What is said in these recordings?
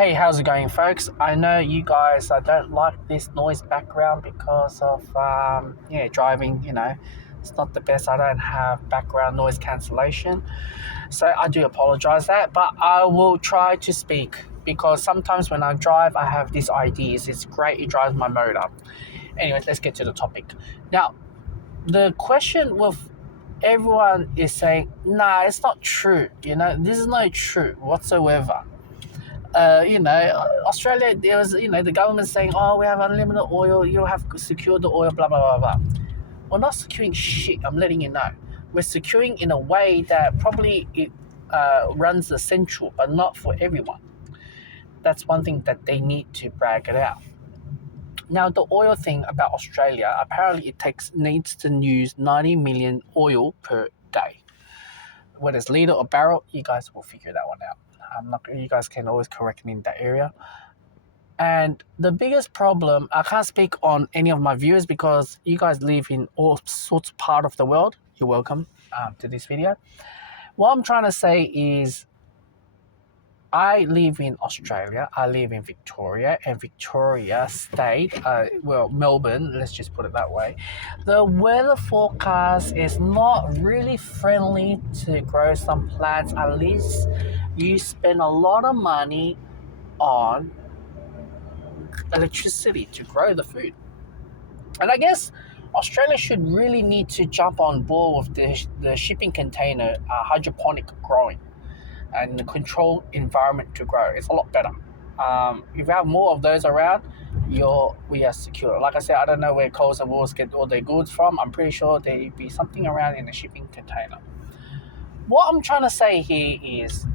Hey, how's it going, folks? I know you guys don't like this noise background because of driving. It's not the best. I don't have background noise cancellation, so I do apologize that. But I will try to speak because sometimes when I drive, I have these ideas. It's great. It drives my motor. Anyways, let's get to the topic. Now, the question with everyone is saying, "Nah, it's not true. This is not true whatsoever." Australia, there was, the government saying, oh, we have unlimited oil, you have secured the oil, blah, blah, blah, blah. We're not securing shit, I'm letting you know. We're securing in a way that probably it runs essential, but not for everyone. That's one thing that they need to brag it out. Now, the oil thing about Australia, apparently it needs to use 90 million oil per day. Whether it's liter or barrel, you guys will figure that one out. You guys can always correct me in that area. And the biggest problem, I can't speak on any of my viewers because you guys live in all sorts of part of the world. You're welcome to this video. What I'm trying to say is I live in Australia. I live in Victoria, and Victoria State, Melbourne, let's just put it that way. The weather forecast is not really friendly to grow some plants. At least you spend a lot of money on electricity to grow the food. And I guess Australia should really need to jump on board with the shipping container hydroponic growing and the controlled environment to grow. It's a lot better. If you have more of those around, we are secure. Like I said, I don't know where Coles and Woolworths get all their goods from. I'm pretty sure there'd be something around in the shipping container. What I'm trying to say here is,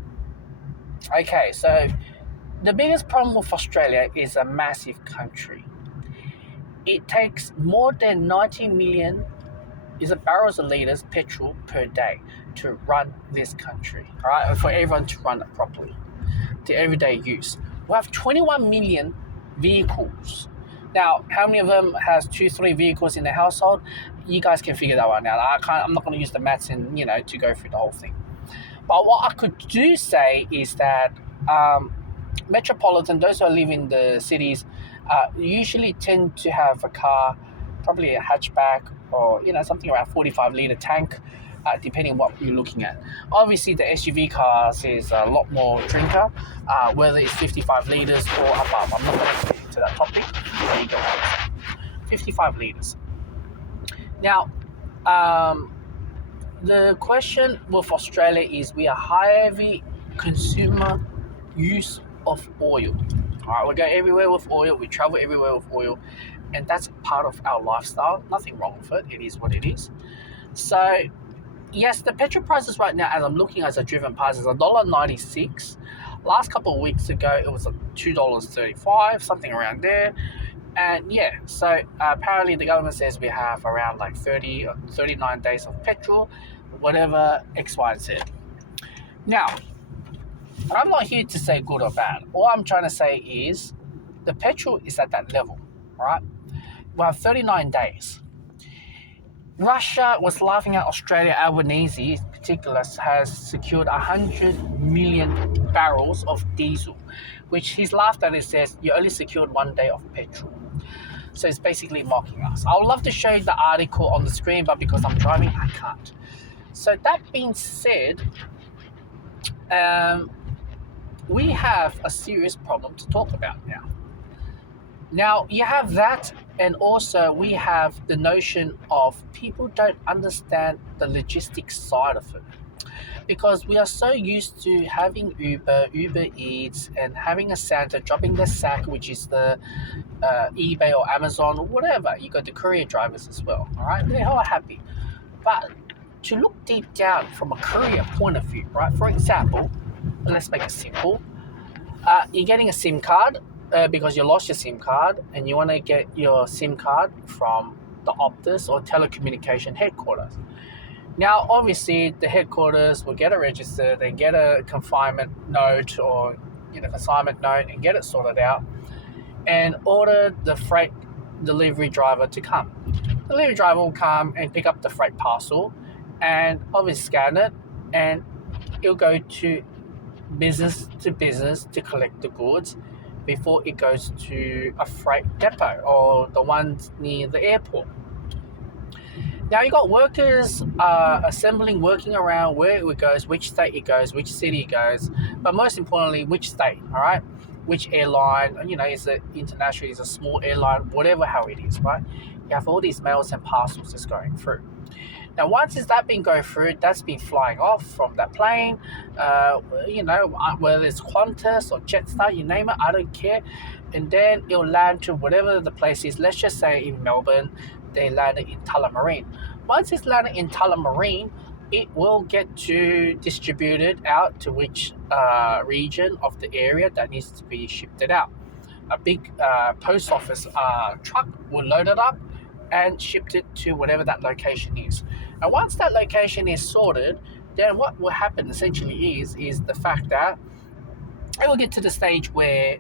okay, so the biggest problem with Australia is a massive country. It takes more than 90 million barrels or liters petrol per day to run this country, all right? For everyone to run it properly, to everyday use. We have 21 million vehicles. Now, how many of them has 2-3 vehicles in the household? You guys can figure that one out. I'm not going to use the maths and to go through the whole thing. But what I could do say is that metropolitan, those who live in the cities, usually tend to have a car, probably a hatchback or something around 45-liter tank, depending on what you're looking at. Obviously, the SUV cars is a lot more drinker, whether it's 55 liters or above. I'm not going to get into that topic. There you go. 55 liters. Now, the question with Australia is we are heavy consumer use of oil. All right, we go everywhere with oil, we travel everywhere with oil, and that's part of our lifestyle. Nothing wrong with it. It is what it is. So, yes, the petrol prices right now, as I'm looking as a driven past, is $1.96. Last couple of weeks ago, it was $2.35, something around there. And yeah, so apparently the government says we have around like 30 or 39 days of petrol, whatever, X, Y, and Z. Now, I'm not here to say good or bad. All I'm trying to say is the petrol is at that level, all right? We have 39 days. Russia was laughing at Australia. Albanese, in particular, has secured 100 million barrels of diesel, which he's laughed at. It says you only secured 1 day of petrol. So it's basically mocking us. I would love to show you the article on the screen, but because I'm driving, I can't. So that being said, we have a serious problem to talk about now. Now, you have that, and also we have the notion of people don't understand the logistics side of it. Because we are so used to having Uber Eats, and having a Santa dropping the sack, which is the eBay or Amazon or whatever. You got the courier drivers as well, all right? They're all happy. But to look deep down from a courier point of view, right? For example, let's make it simple. You're getting a SIM card because you lost your SIM card, and you want to get your SIM card from the Optus or telecommunication headquarters. Now, obviously, the headquarters will get it registered and get a consignment note or consignment note and get it sorted out and order the freight delivery driver to come. The delivery driver will come and pick up the freight parcel and obviously scan it, and it'll go to business to business to collect the goods before it goes to a freight depot or the ones near the airport. Now you got workers assembling, working around where it goes, which state it goes, which city it goes, but most importantly, which state. All right, which airline? Is it international? Is it a small airline? Whatever, how it is, right? You have all these mails and parcels just going through. Now, once it's that been going through, that's been flying off from that plane. Whether it's Qantas or Jetstar, you name it, I don't care. And then it'll land to whatever the place is. Let's just say in Melbourne, they landed in Tullamarine. Once it's landed in Tullamarine, it will get distributed out to which region of the area that needs to be shipped it out. A big post office truck will load it up and shipped it to whatever that location is. And once that location is sorted, then what will happen essentially is the fact that it will get to the stage where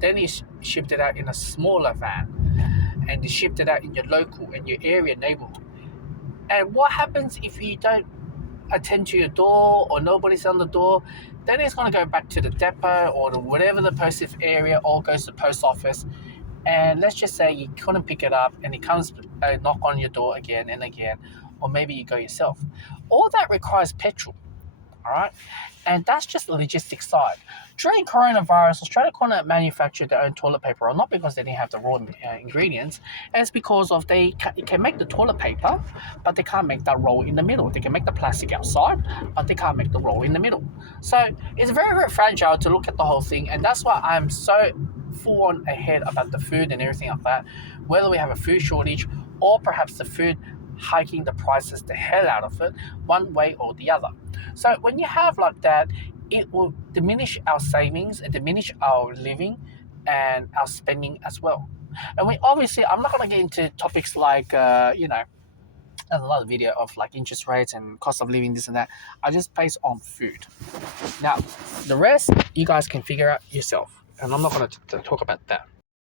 then you shipped it out in a smaller van, and you shipped it out in your local and your area neighborhood. And what happens if you don't attend to your door or nobody's on the door? Then it's going to go back to the depot or to whatever the post area, or goes to the post office. And let's just say you couldn't pick it up and it comes knock on your door again and again, or maybe you go yourself. All that requires petrol, all right? And that's just the logistics side. During coronavirus, Australia couldn't manufacture their own toilet paper roll, not because they didn't have the raw ingredients, and it's because of they can make the toilet paper, but they can't make that roll in the middle. They can make the plastic outside, but they can't make the roll in the middle. So it's very, very fragile to look at the whole thing, and that's why I'm so full on ahead about the food and everything like that, whether we have a food shortage or perhaps the food hiking the prices the hell out of it, one way or the other. So when you have like that, it will diminish our savings and diminish our living and our spending as well. And I'm not going to get into topics like, there's another video of like interest rates and cost of living, this and that. I just base on food. Now, the rest, you guys can figure out yourself. And I'm not going to talk about that.